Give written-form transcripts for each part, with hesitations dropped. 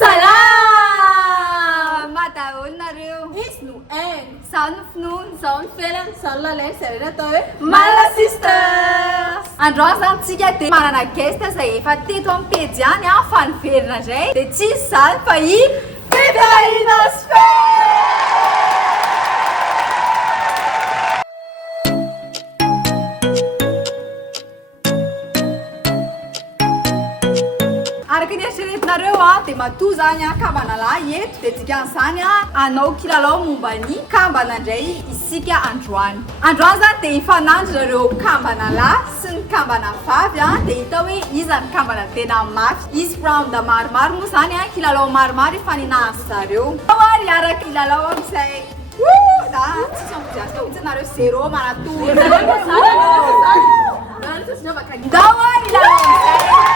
Salam! Mataon nareo. Isno en. Saan fnoon? Saan felan. Saan lalay. Sarina to eh. Malala sisters! Androany zany tsika dia manana guest izay efa teto amin'ny pejy ihany fa niverina indray dia tsisy zany fa i Vavy. Araka ny eritreretinareo dia matoa zany Kambana lahy eto dia dikan'izany anao kilalao momban'ny Kambana indray isika androany. Androany zany dia hifanandry nareo Kambana lahy sy ny Kambana vavy dia hita hoe iza ny Kambana tena mafy. Izy round maromaro moa zany kilalao maromaro ifaninazy zareo. Ary araka kilalao amin'izay tsisy ampidiasika mihitsy nareo zéro manatoro. Dao kilalao amin'izay.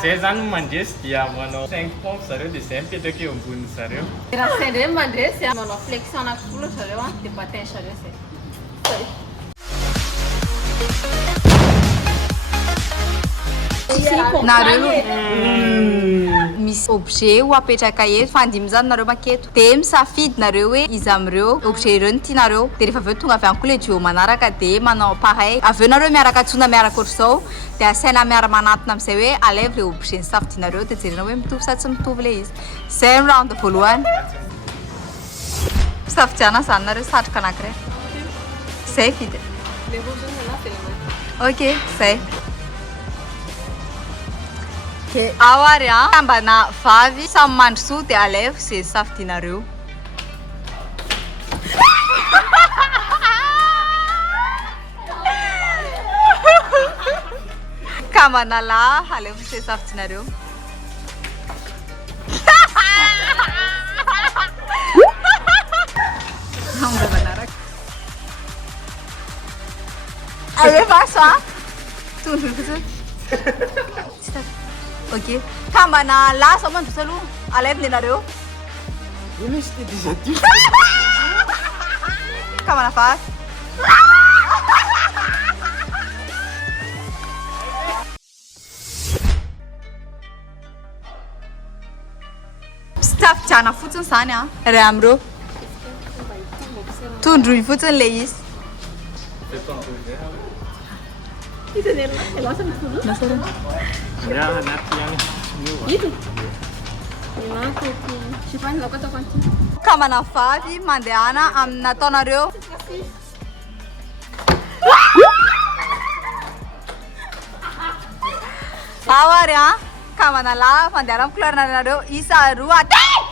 Zay zany mandresy dia manao 5 pompes zareo dia zay mipetraka eo ambony zareo. Raha zay indray mandresy manao flexion anankivolo zareo dia batin zareo zay. Nareo misy objet ho apetraka eto fandimy zany nareo maketo dia misafidy nareo hoe iza amireo objet ireo ny tianareo dia rehefa avy eo tonga avy any koa le duo manaraka dia manao pareil avy eo nareo miaraka tsona miaraka ohatr'izao dia asaina miara-manatona amin'izay hoe alève le objet ny safidianareo dia jerena hoe mitovy sa tsy mitovy le izy. Zay ny round voalohany safidiana zany nareo satroka anankiray zay fidy ok zay. Ao ary Kambana vavy samy mandrosoa dia alève zay safidianareo. Kambana lahy alève zay safidianareo. Allez, vaso tondro fotsiny. Ok, Kambana lahy sao mandroso aloha alève nenareo. Kambana vavy. Safidiana fotsiny zany ray amireo. Tondroy fotsiny le izy. Kambana vavy mandehana amin'ny nataonareo. Ao ary Kambana lahy mandehana amin'ny couleuranareo isa roa telo.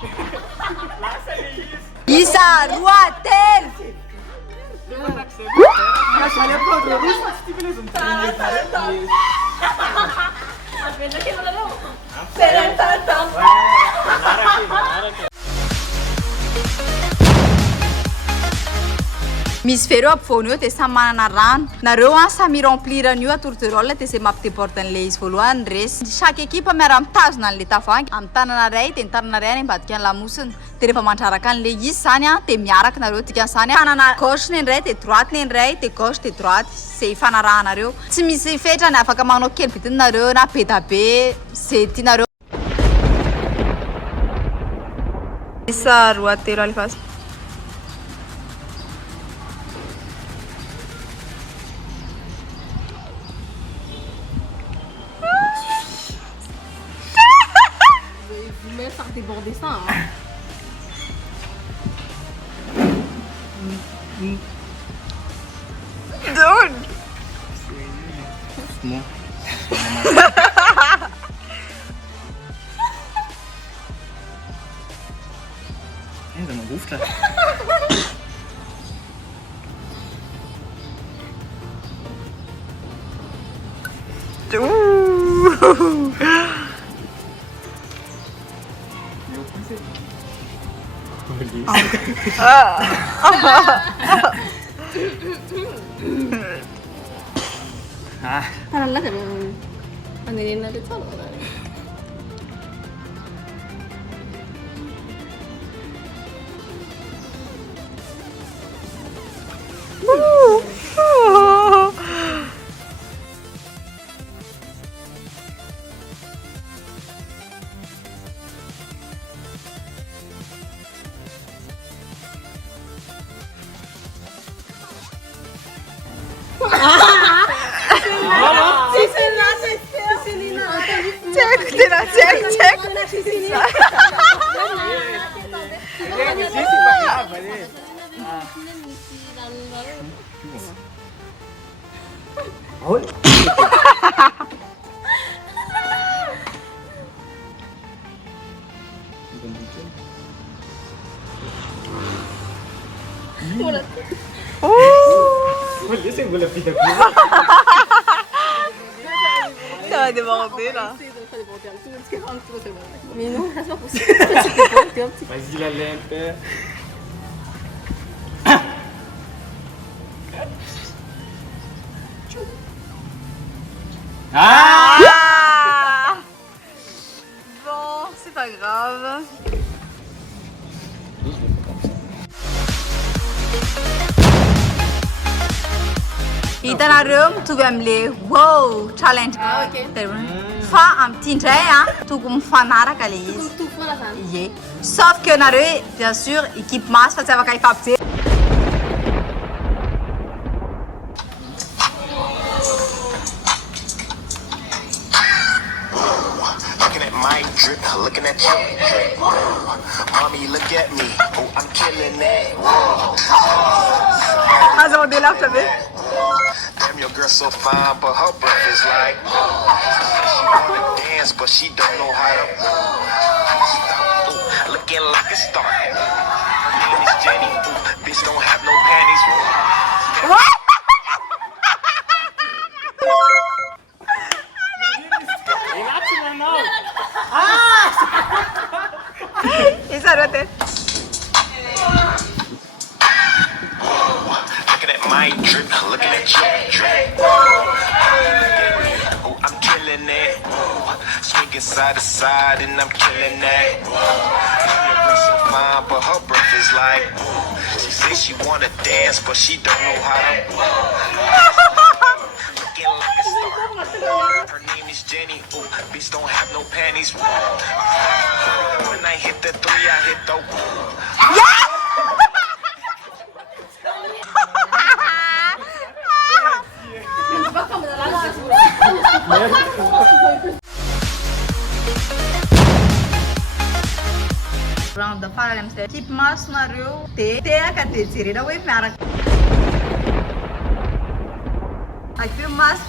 Isa roa telo. Misy very eo ampovoany eo dia samy manana rano. Nareo samy remplir an'io tour de rôle dia zay mampideborde an'ilay izy voalohany resy. Chaque équipe miara mitazona an'ilay tavoahangy amin'ny tanana ray dia ny tanana ray any ambadika ny lamosiny. Dia rehefa mandraraka an'ilay izy zany dia miaraka nareo dikan'izany tanana gauche ny indray dia droite ny indray dia gauche dia droite zay ifanarahanareo. Tsy misy fetrany afaka manao kely bitiny nareo na be da be zay tianareo. Isa roa telo alifasy. Faire déborder ça. Dude. Bon. Ça m'engoufle là. Parang lah kan panerin natin sa Check, tena check, check. Olha, você engole a fita aqui. Ça va déborder là. Mais non, c'est pas possible. Vas-y, la lampe. Ah! Bon, c'est pas grave. Hitanareo mitovy amle wow challenge. Ah, ok. Fa amin'ny indray tokony mifanaraka le izy. Tout foana zany. Ie. Sauf que nareo bien sûr équipe masse fa tsy afaka ifampijery. Drip, looking at you. Mommy, look at me. Oh, I'm killing it. Fazer modelo pra ver. Damn, your girl so fine, but her breath is like. She wanna dance, but she don't know how to. Ooh, looking like a star. Her name is Jenny. Ooh, bitch don't have no panties. What? Isso era até. Looking at my drip, looking at your drip. Oh, I'm killing it. Swinging side to side, and I'm killing that. Your girl so fine, but her breath is like. She says she wanna dance, but she don't know how to. Looking like a star. Her name is Jenny. Ooh, bitch don't have no panties. When I hit the 3, I hit the. Round the fire I'm saying. Keep mass nareo. Te ka te jerena hoe miaraka. I feel mass.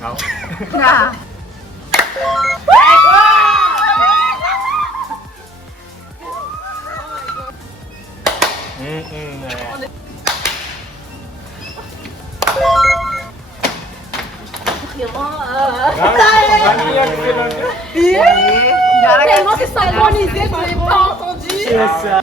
Não. Ah. Tellement c'est synchronisé, tu n'avais pas entendu. C'est ça.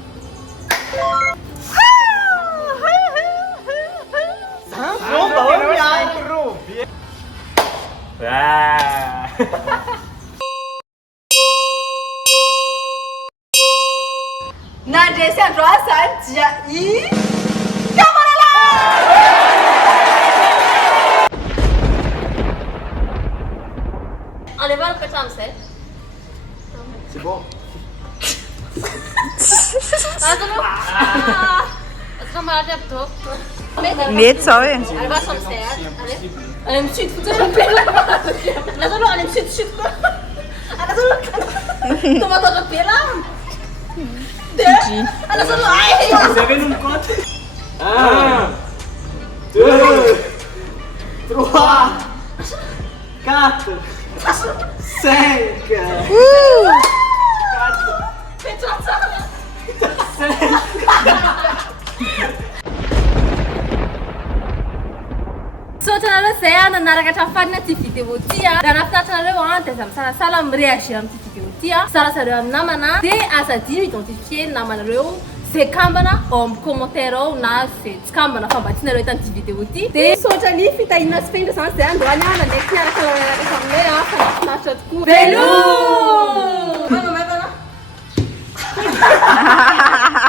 Nandray sy androany zany dia i Kambana. Enlève le petit amsel. C'est bon. Attends, attends, mais arrête toi. Mety zao e. Allez, va sur le stade. Allez. Allez, me suite, faut-tu rappeler là. Attends, allez, me suite. Attends. Toma tua rapela. Allez, attends. Vous avez nous compte 1, 2, 3, 4, 5. Fais-toi ça. So tanareo zay nanaraka hatramin'ny ty vidéo ty raha nahafinaritra dia misalasala miréagir amin'ity vidéo ty sarasareo amin'ny namana dia asadino identifier ny namanareo zay kambana ao amin'ny commentaire ao na zay tsy kambana fa mba tianareo hitan'ity vidéo ty dia sotra ny fitahiana sy fendra zany zay androany nanaiky niaraka aminay fa nafinaritra tokoa velo